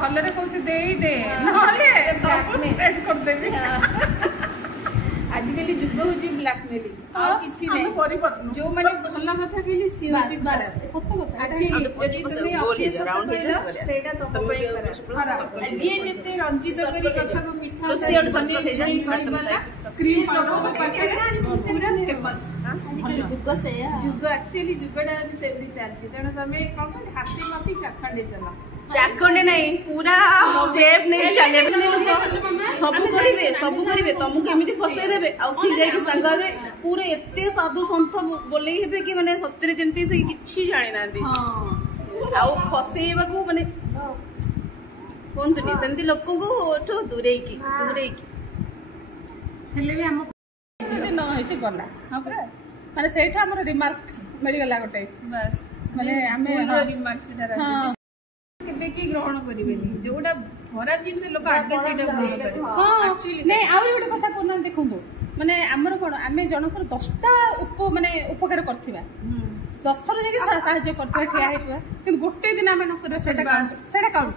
भलरे कहूँ दे दे ना कर देबी आजिकल जुग हूँ ब्लाकमेलिंग किसी जो मैंने भल कथा कहली सी जी जिते रंजित करी कथा को मीठा क्रीम पूरा फेमस जुग एक्चुअली जुगटा सेमती चलती तेणु तुम कौन हाथी माथी चाखंडे चला चाखंडे नहीं पूरा स्टेप नहीं चले सब करेंगे तुमको केमी फसई देवे सांग आगे पूरे एते साधु सन्थ बोले हेबे कि माने सत्य जंती से किछि जानि नांदी आउ फसईबा को माने कोनतनी सेंती लोक को तो दूरे की हेले भी हम न होइछि गला हां पर माने सेठा हमर रिमार्क मिल गला गोटे बस माने हमें रिमार्क सेटा केबे की ग्रहण करिवेनी जोटा खराब जिनसे लोक आगे सेटा ग्रहण करिवे हां एक्चुअली नै आउरी गोटे कथा कोना देखंदो माने हमर कोन आमे जनकर 10टा माने उपकार करथिबा 10 थर जे साहाय्य करथिबा ठिया हेतबा कि गोटे दिन आमे न करे सेटा काउंट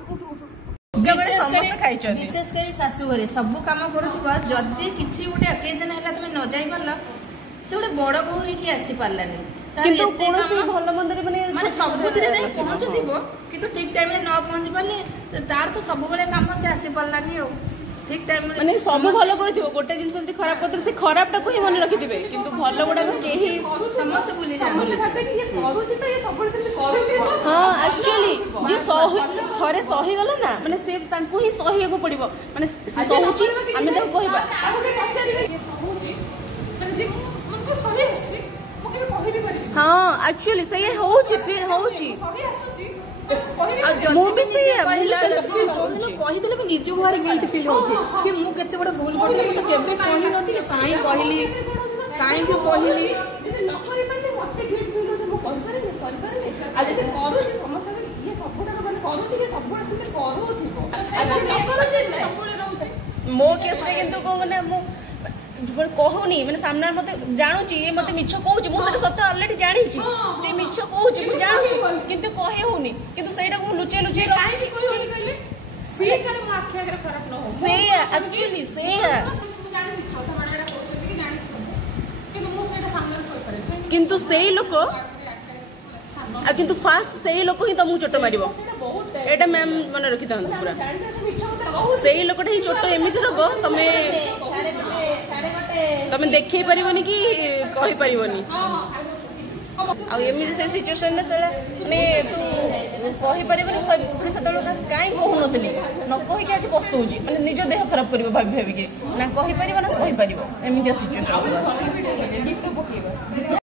विशेष कर शाशु घरे सब कम करुवा जदि किसी गोटे अकेजन है तुम न जाई पार से गोटे बड़ बो होगी आसी पारानी माने सबुथिरे पहुँचुव कि ठीक टाइम न पहुँची पारे तार तो सब कम से आसी पारानी ठीक टाइम माने सब भल कर गोटे जिन जब खराब करते से खराबटा को ही मन रखिथे कि भल गुड़ा कहीं समस्त भूली हाँ एक्चुअली जी थे सही गला ना माने से ही सही को पड़ो माने सहूची आम कहवा हाँ एक्चुअली से कहीदेले भी निज घर गिल्ट फिल होचे कि मु केते बड़ भूल करली मु तो केबे कहि नथिले काई कहली काई के कहली न करि पले मते गिल्ट फिल होचे मु कहि पारे आज जे करू छी समस्त ये सबुडा माने करू छी के सबुडा से करू थिबो सबुडा रहउची मो केस रे किंतु को माने मु कहूनी मैंने सामने मत जानूची ये मत मिछ कहूची मु से सत्य ऑलरेडी जानी छी से मिछ कहूची मु जानूची किंतु कहे होनी किंतु सेटा को लुचे लुचे काहे कोइ कहले सीटा रे मु आखे अगर खराब न हो से एक्चुअली से जानि श्रद्धा मानेरा कहउची कि जानि किंतु मु सेटा सामने कोइ करे किंतु सेही लोक किंतु फास्ट सेही लोक ही तुमको चोट मारिबो एटा मैम मन रखि थांतु पूरा सेही लोकटा ही चोट एमिति दबो तमे देखै परिबनी कि कहि परिबनी आ एमिति से सिचुएशन ने ने तू कहि परिबनी सब पुरे सतलो काई कहू नतली न कहि के आज पस्तौजी माने निज देह खराब करिवो भाबी भाबी के ना कहि परिबो ना कहि परिबो एमिति सिचुएशन